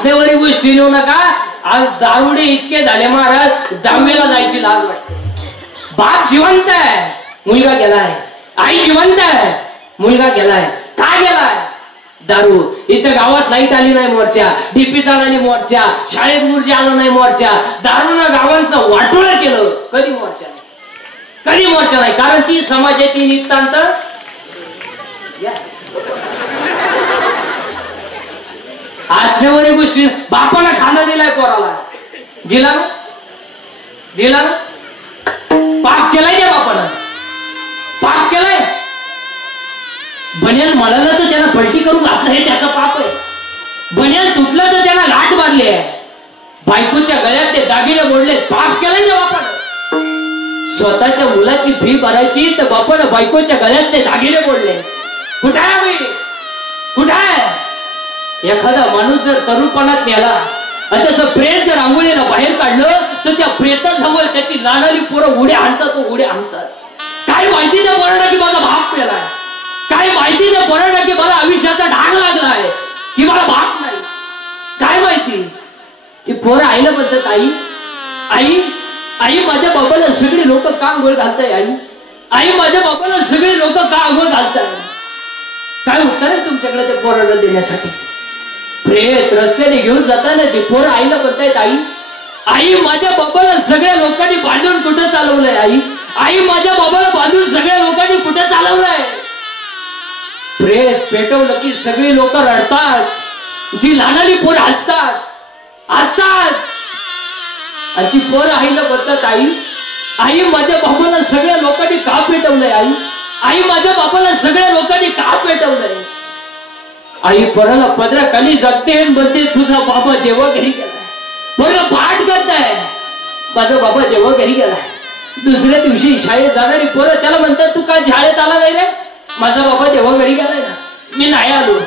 हसण्यावरी गोष्टी लिहू नका. आज दारुडे इतके झाले महाराज, दहावीला जायची लाज वाटते. बाप जिवंत आहे, मुलगा गेलाय. आई जिवंत आहे, मुलगा गेलाय. का गेलाय? दारू. इथं गावात लाईट आली नाही मोर्चा, डीपी चालली मोर्चा, शाळेत मुर्जी आलं नाही मोर्चा, दारूनं गावांचं वाटोळं केलं. कधी मोर्चा नाही, कधी मोर्चा नाही. कारण ती समाजाची नितांत हसण्यावरी गोष्टी. बापानं खाना दिलाय पोराला, दिला ना, दिला ना. पाप केलाय त्या बापानं, पाप केलाय. बनियान मळालं तर त्याला पलटी करून घातलं, हे त्याचं पाप आहे. बनियान तुटलं तर त्याला गाठ बांधली आहे. बायकोच्या गळ्यातले दागिने मोडले, पाप केलाय त्या बापानं. स्वतःच्या मुलाची फी भरायची तर बापानं बायकोच्या गळ्यातले दागिने मोडले. कुठे आहे मी, कुठे आहे? एखादा माणूस जर तरुणपणात मेला आणि त्याचं प्रेत जर आंघोळीला बाहेर काढलं तर त्या प्रेताजवळ त्याची लाडाली पोरं उड्या आणतात, उड्या आणतात. काय माहिती त्या पोरांना की माझा बाप मेलाय? काय माहिती त्या पोरांना की मला आयुष्याचा ढाग लागलाय, की मला बाप नाही? काय माहिती? ती पोरं आईला म्हणतात, आई आई आई माझ्या बाबाला सगळी लोक का आंघोळ घालताय? आई आई माझ्या बाबाला सगळी लोक का आंघोळ घालताय? काय उत्तर आहे तुमच्याकडे त्या पोरांना देण्यासाठी? प्रेत रस्त्याने घेऊन जाताना ती पोरं आईला म्हणतायत, आई आई माझ्या बाबाला सगळ्या लोकांनी बांधून कुठं चालवलंय? आई आई माझ्या बाबाला बांधून सगळ्या लोकांनी कुठं चालवलंय? प्रेत पेटवलं की सगळी लोक रडतात, ती लहानाली पोरं हसतात, हसतात. आणि ती पोरं आईला म्हणतात, आई आई माझ्या बाबाला सगळ्या लोकांनी का पेटवलंय? आई आई माझ्या बाबाला सगळ्या लोकांनी का पेटवलंय? आई पोराला पदराखाली जगते म्हणते, तुझा बाबा देवा घरी गेलाय. पोरं पाठ करताय, माझा बाबा देवा घरी गेलाय. दुसऱ्या दिवशी शाळेत जाणारी पोरं त्याला म्हणतात, तू काय शाळेत आला नाही रे? माझा बाबा देवा घरी गेलाय ना. मी नाही आलो,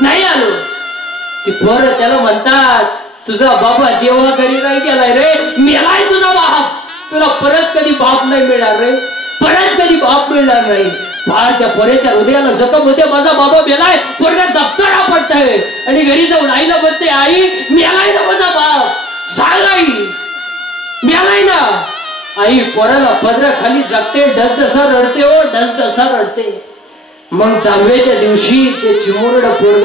नाही आलो. ती पोरं त्याला म्हणतात, तुझा बाबा देवा घरी नाही गेलाय रे, मेलाय तुझा बाप. तुला परत कधी बाप नाही मिळणार रे, परत कधी बाप मिळणार नाही. त्या पोऱ्याच्या हृदयाला जखम होते, माझा बाबा मेलाय. पोरगा दप्तर आपटतंय आणि घरी जाऊन आईला म्हणते, आई मेलाय ना माझा बाप, सांग आई मेलाय ना. आई पोराला पदराखाली जगते, डसडसा रडते, हो डसडसा रडते. मग दहाव्याच्या दिवशी ते चिमुरड पोरग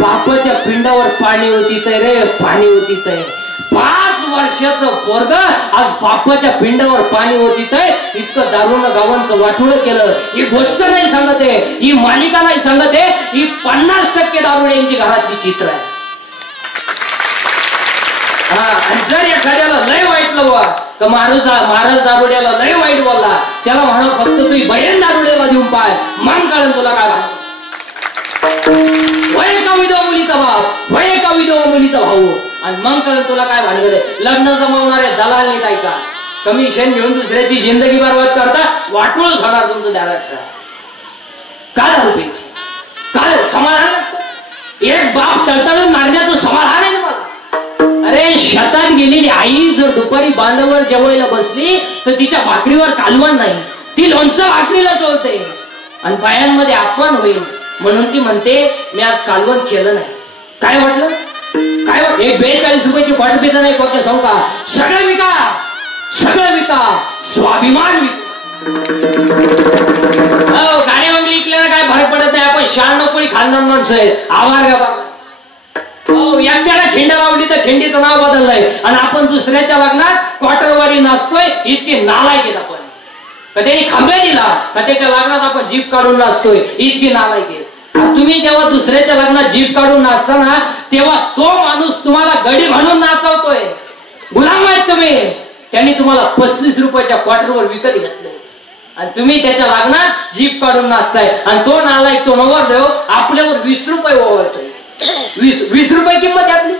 बापाच्या पिंडावर पाणी ओतीतय रे, पाणी ओतीतय. 5 वर्षाचं पोरग आज बापाच्या पिंडावर पाणी ओतीतय. इतकं दारूनं गावांचं वाटोळं केलं. ही गोष्ट नाही सांगत आहे, ही मालिका नाही सांगत आहे, ही 50% दारुड्यांची घरातली चित्र आहे. आणि जर एखाद्याला लय वाईटलं वा तर महाराज दारुड्याला लय वाईट बोलला, त्याला म्हणा फक्त तुझी बहीण दारुड्याला देऊन पाय, मग कळण तुला काय भाऊ. वय का विधवा मुलीचा बाप, वय का विधवा मुलीचा भाऊ, आणि मग कळण तुला काय भानगड आहे. लग्न जमवणारे दलाल नाही काय का, कमिशन घेऊन दुसऱ्याची जिंदगी बरबाद करता, वाटूळच होणार तुमचं द्यायला. काय दारू प्यायची, काय समाधान? एक बाप तळतळून मारण्याचं समाधान आहे मला. अरे शेतात गेलेली आई जर दुपारी बांधावर जेवायला बसली तर तिच्या भाकरीवर कालवण नाही, ती लोणचं भाकरीला चोळते. आणि बायांमध्ये अपमान होईल म्हणून ती म्हणते, मी आज कालवण केलं नाही. काय वाटलं? काय वाटलं? एक 42 रुपयाची बॉटल पिता नाही पक्के सांगू का? सगळं विका, सगळं विका, स्वाभिमान विका. गाड्या वगैरे विकल्यानं काय फरक पडत नाही. आपण 96 खानदान माणसं आहे, आभार घ्या बाबा. एकट्याला खिंड लावली तर खिंडीचं नाव बदललंय, आणि आपण दुसऱ्याच्या लग्नात क्वार्टरवारी नाचतोय. इतके नालायक आहेत आपण. का त्यांनी खांबे दिला का त्याच्या लग्नात आपण जीप काढून नाचतोय, इतकी नालायक आहे. तुम्ही जेव्हा दुसऱ्याच्या लग्नात जीप काढून नाचताना तेव्हा तो माणूस तुम्हाला गडी म्हणून नाचवतोय. गुलाम आहेत तुम्ही. त्यांनी तुम्हाला 35 रुपयाच्या क्वार्टरवर विकत घेतले आणि तुम्ही त्याच्या लग्नात जीप काढून नाचताय. आणि तो नालायक, तो नवरदेव आपल्यावर 20 रुपये ओवाळतोय. 20 रुपये किंमत आहे आपली,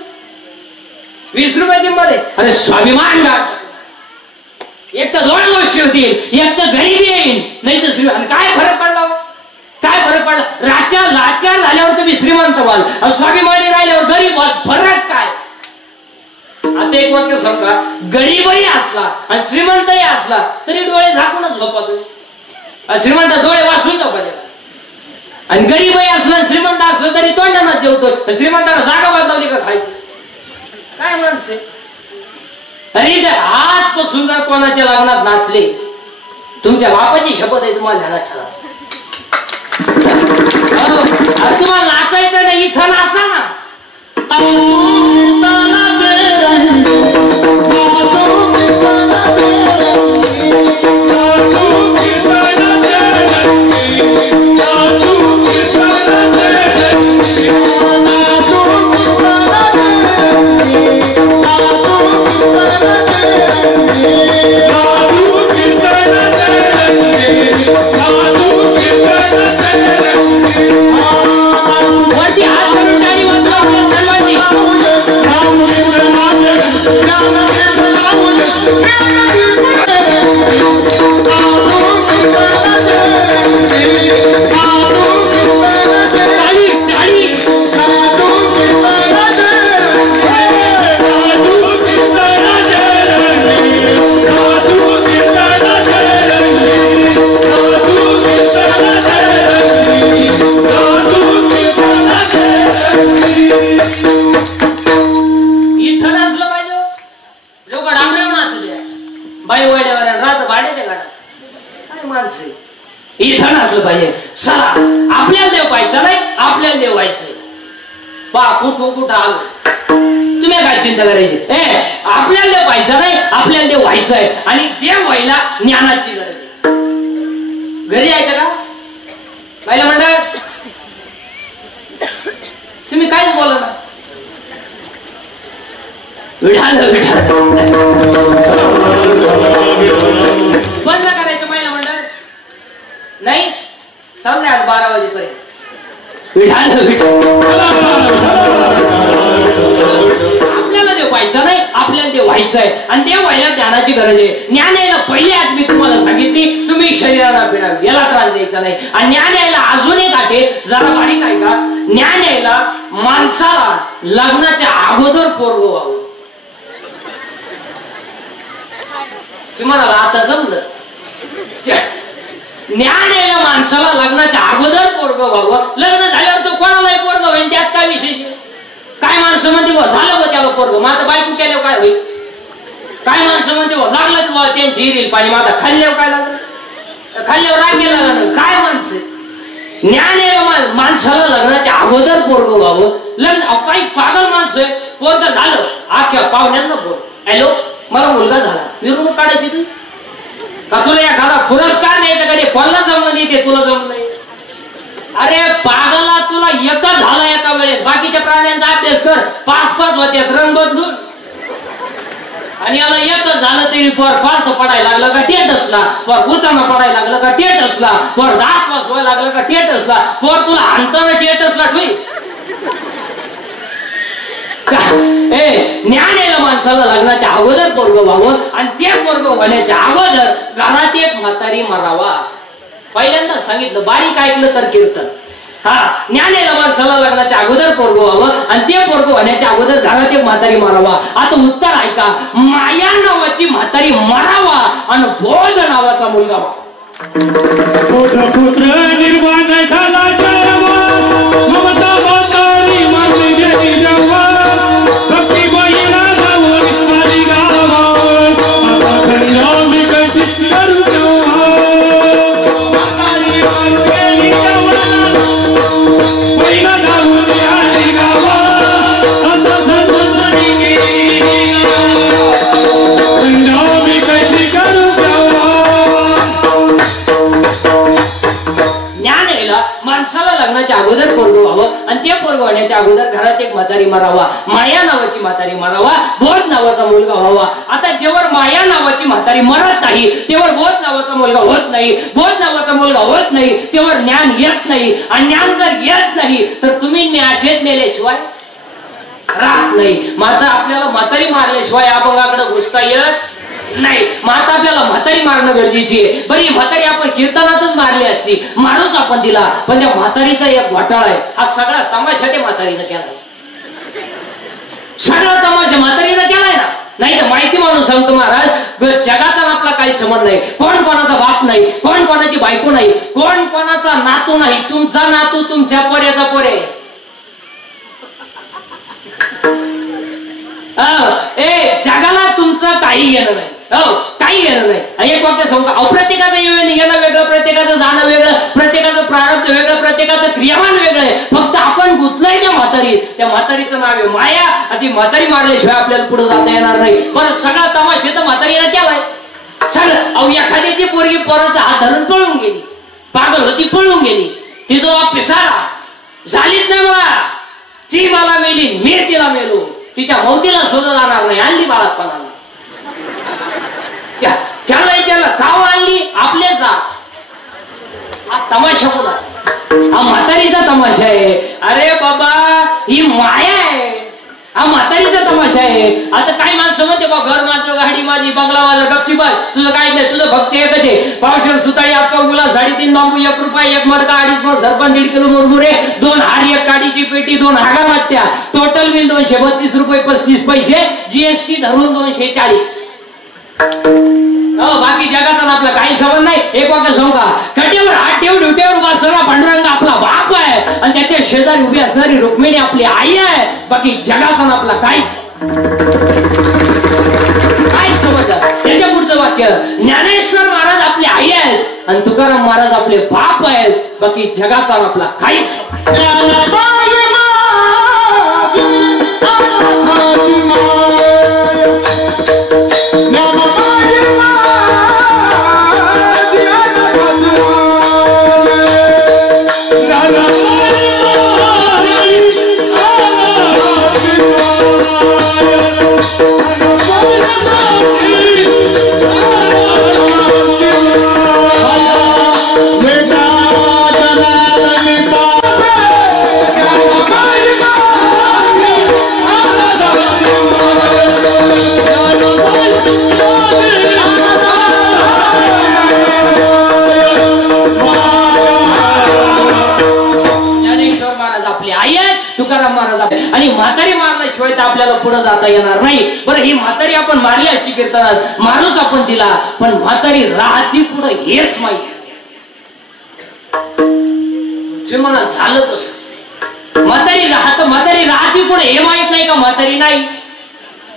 20 रुपये किंमत आहे. अरे स्वाभिमान गाठ. एक तर 2 वर्ष होतील, एक तर गरीबी येईल, नाही तर श्रीमंत. काय फरक पडला, काय फरक पडला? लाचार झाल्यावर तुम्ही श्रीमंत व्हाल, स्वाभिमानी राहिल्यावर गरीब व्हाल. फरक काय? आता एक वाक्य सांगा, गरीबही असला आणि श्रीमंतही असला तरी डोळे झाकूनच झोपा तुम्ही. श्रीमंत डोळे वाचून झोपा द्या, आणि गरीबही असला श्रीमंत असलं तरी तोंडानं जेवतो. श्रीमंताला जागा वाजवली का खायची? अरे आजपासून जर कोणाच्या लग्नात नाचले, तुमच्या बापाची शपथ आहे, तुम्हाला ध्यानात ठेवा. तुम्हाला नाचायचं नाही, इथं नाचा ना. इथं नाचलं पाहिजे. चला आपल्याला देव पाहायचं नाही, आपल्याला देव व्हायचं. पा कुठं आलो, तुम्ही काय चिंता करायची. आपल्याला देव पाहायचं नाही, आपल्याला देव व्हायचं आहे. आणि देव व्हायला ज्ञानाची गरज आहे. घरी यायचं का पाहिलं म्हणतात, तुम्ही काहीच बोला ना. बंद करायचं पाहिलं म्हणतात नाही, चाललंय आज 12 वाजेपर्यंत. आपल्याला देव पाहायचं नाही, आपल्याला देव व्हायचं आहे. आणि देव व्हायला ज्ञानाची गरज आहे. ज्ञान यायला पहिली आठ मी तुम्हाला सांगितली, तुम्ही शरीराला पिडावी, याला त्रास द्यायचा नाही. आणि ज्ञान यायला अजून एक आहे, जरा बारीक आहे का. ज्ञान यायला माणसाला लग्नाच्या अगोदर पोरग व्हावं. तुम्हाला आता जमलं. ज्ञान यायला माणसाला लग्नाच्या अगोदर पोरग व्हावं. लग्न झाल्यावर तो कोणालाही पोरग होईल, त्यात काय विशेष. काय माणसं म्हणते झालं बघ त्याला पोरग, माझं बायको केल्यावर काय होईल. काय माणसं म्हणते लागलं त्यांची हिरील पाणी, माझा खाल्ल्यावर काय लागलं, खाल्ल्यावर राग गेला लागलं. काय माणसं. ज्ञान यायला माणसाला लग्नाच्या अगोदर पोरग व्हावं. लग्न काही पागल माणसं आहे, पोरग झालं अख्ख्या पाहुण्यांना बोल, हॅलो मला मुलगा झाला, मिरवणूक काढायची तू का, तुला एखादा पुरस्कार द्यायचा कधी, कोणाला जमलं नाही ते तुला जमलं नाही. अरे पागला, तुला एकच झाला एका वेळेस, बाकीच्या प्राण्यांचा अभ्यास कर, 5-5 होत्यात रंग बदलून. आणि याला एकच झालं तरी पर फालत पडायला लागलं का टेट असला, पर उताना पडायला लागलं का टेट असला, पर दात वाजवायला लागलं का टेट असला, पर तुला हाणताना टेट असला ठोई. ज्ञान यायला माणसाला लग्नाच्या अगोदर पोरग व्हावं. आणि ते पोरग होण्याच्या अगोदर घरात एक म्हातारी मरावा. पहिल्यांदा सांगितलं, बारीक ऐकलं तर कीर्तन. ज्ञान यायला माणसाला लग्नाच्या अगोदर पोरग व्हावं. आणि ते पोरग होण्याच्या अगोदर घरात एक म्हातारी मरावा. आता उत्तर ऐका, माया नावाची म्हातारी मरावा आणि बोध नावाचा मुलगा व्हावा. लग्नाच्या अगोदर पोरग व्हावं. आणि ते पोरग होण्याच्या अगोदर घरात एक म्हातारी मरावा. माया नावाची म्हातारी मरावा, बोध नावाचा मुलगा व्हावा. आता जेव्हा माया नावाची म्हातारी मरत नाही, तेव्हा बोध नावाचा मुलगा होत नाही. बोध नावाचा मुलगा होत नाही, तेव्हा ज्ञान येत नाही. आणि ज्ञान जर येत नाही तर तुम्ही न्याशेत नेल्याशिवाय राहत नाही. माता आपल्याला म्हातारी मारल्याशिवाय अभंगाकडे घुसता येत नाही. माता आपल्याला म्हातारी मारणं गरजेची आहे. बरी म्हातारी आपण कीर्तनातच मारली असती, मारूच आपण तिला. पण त्या म्हातारीचा एक घोटाळा आहे. हा सगळा तमाशा त्या म्हातारीनं केलाय. सगळा तमाशा म्हातारीनं केलाय ना. नाही तर माहिती म्हणून सांगतो महाराज, जगाचा आपला काही संबंध नाही. कोण कोणाचा बाप नाही, कोण कोणाची बायको नाही, कोण कोणाचा नातू नाही. तुमचा नातू तुमच्या पोऱ्याचा पोरे. जगाला तुमचा मला काही घेणं नाही. हो, काही घेणं नाही. एक वाक्य सांगू का, प्रत्येकाचं येणं वेगळं, प्रत्येकाचं जाणं वेगळं, प्रत्येकाचं प्रारब्ध वेगळं, प्रत्येकाचं क्रियामान वेगळं आहे. फक्त आपण गुंतलोय त्या म्हातारीचं नाव आहे माया. ती म्हातारी मारल्याशिवाय आपल्याला पुढे जाता येणार नाही. बरं, सगळा तमाशा तर म्हातारीला केलाय सगळं. अहो, एखाद्याची पोरगी पोराचा हात धरून पळून गेली, पागल होती, पळून गेली, तिचा बाप पिसारा, झालीच नाही मला, ती मला मेली, मी तिला मेलो, तिच्या मौतीला शोध जाणार नाही, आणली बाळापणाला. त्याला विचारलं काव आणली, आपलेच जा. हा तमाशा कोणा? हा म्हातारीचा तमाशा आहे. अरे बाबा, ही माया आहे, हा म्हातारीचा तमाशा आहे. आता काही माणसं म्हणते बा, घर माझं, गाडी माझी, बंगला माझा, गपची बाय, तुझं काय नाही, तुझं फक्त एकच आहे, पावशेर सुताळी, आत्ता गुला, 3.5 बांबू, 1 रुपया, 1 मडका, 2.5 मग सरपण, 1.5 किलो मुरमुरे, 2 हार, 1 काडीची पेटी, 2 हागा मात्या, टोटल बिल 232 रुपये 35 पैसे, जीएसटी धरून 240. बाकी जगाचा आपला काही संबंध नाही. एक वाक्य सांगू का, कटेवर हात ठेवून ड्युटीवर बसणारा पांडुरंग आपला बाप आहे आणि त्याच्या शेजारी उभी असणारी रुक्मिणी आपली आई आहे. बाकी जगाचा आपला काहीच काय समज. त्याच्या पुढचं वाक्य, ज्ञानेश्वर महाराज आपली आई आहेत आणि तुकाराम महाराज आपले बाप आहेत. बाकी जगाचा आपला काहीच आणि म्हातारी मारल्याशिवाय तर आपल्याला पुढे जाता येणार नाही. बरं, ही म्हातारी आपण मारली अशी कीर्तनात, माणूस आपण तिला, पण म्हातारी राहती पुढे हेच माहिती. म्हणा झालं कसं, म्हातारी राहती पुढे हे माहित नाही का? म्हातारी नाही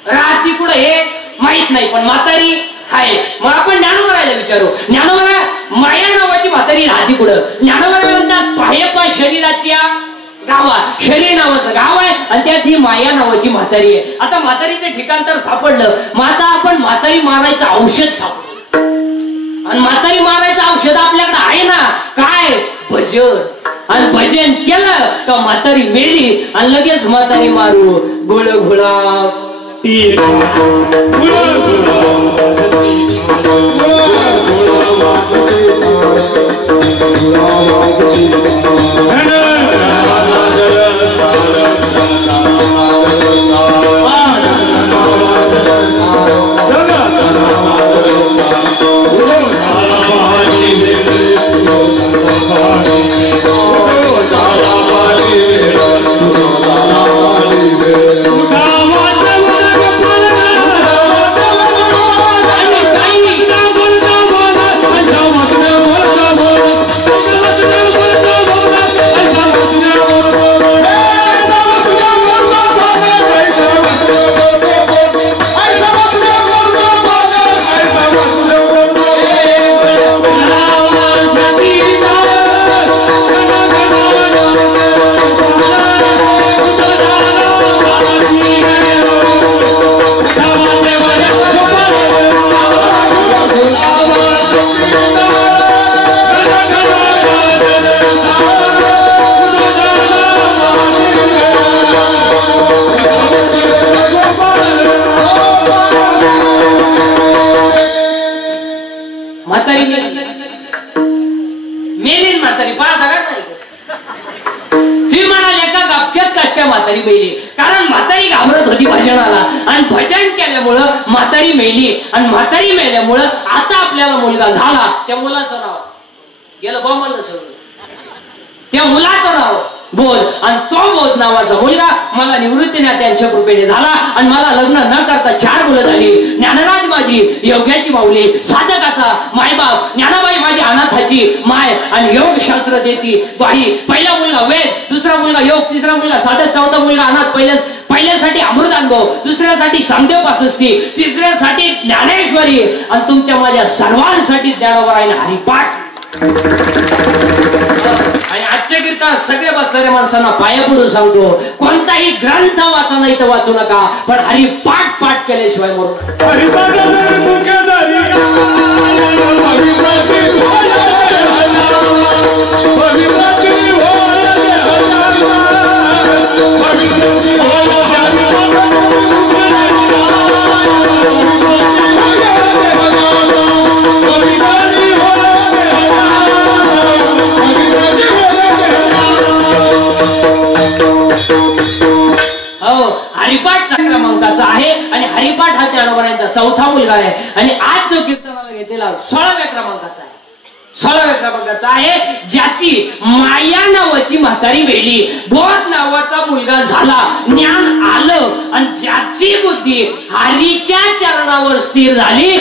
राहती पुढे हे माहित नाही, पण म्हातारी आहे. मग आपण ज्ञानोबराला विचारू, ज्ञानोबरा, माया नावाची म्हातारी राहती पुढं. ज्ञानोबरा म्हणतात पाहे पाय शरीराची गावा, शरीर नावाचं गाव आहे आणि त्यात ही माया नावाची म्हातारी आहे. आता म्हातारीचं ठिकाण तर सापडलं, मग आता आपण म्हातारी मारायचं औषध सापडलं. आणि म्हातारी मारायचं औषध आपल्याकडे आहे ना, काय? भजन. आणि भजन केलं तर म्हातारी मेली आणि लगेच म्हातारी मारू. गुळ गुळा म्हातारी मेली. कारण म्हातारी घाबरत होती भजनाला आणि भजन केल्यामुळं म्हातारी मेली. आणि म्हातारी मेल्यामुळं आता आपल्याला मुलगा झाला, त्या मुलाचं नाव गेलं बॉम्बला सगळं. त्या मुलाचं नाव बोध, आणि तो बोध नावाचा मुलगा मला निवृत्तीने त्यांच्या कृपेने झाला आणि मला लग्न न करता 4 मुलं झाली. ज्ञानराज माझी योग्याची माऊली, साधकाचा मायबाप, ज्ञानाबाई माझी अनाथाची माय आणि योग शास्त्र देती बाई. पहिला मुलगा वेद, दुसरा मुलगा योग, तिसरा मुलगा साधक, चौथा मुलगा अनाथ. पहिल्यासाठी अमृतानुभव, दुसऱ्यासाठी चांगदेव पासष्टी, तिसऱ्यासाठी ज्ञानेश्वरी आणि तुमच्या माझ्या सर्वांसाठी ज्ञानोबा आहे हरिपाठ. आणि आजच्या कीर्तनात सगळे बसणाऱ्या माणसांना पाया पडून सांगतो, कोणताही ग्रंथ वाचा नाही तर वाचू नका, पण हरिपाठ पाठ केल्याशिवाय मरू हरिपाठ क्रमांकाचा आहे आणि हरिपाठ हा ज्ञानोबांचा चौथा मुलगा आहे. आणि आज जो कीर्तनाला घेतलेला 16व्या क्रमांकाचा आहे, 16व्या क्रमांकाचा आहे, ज्याची माया नावाची म्हातारी वेली, बोध नावाचा मुलगा झाला, ज्ञान आलं आणि ज्याची बुद्धी हरीच्या चरणावर स्थिर झाली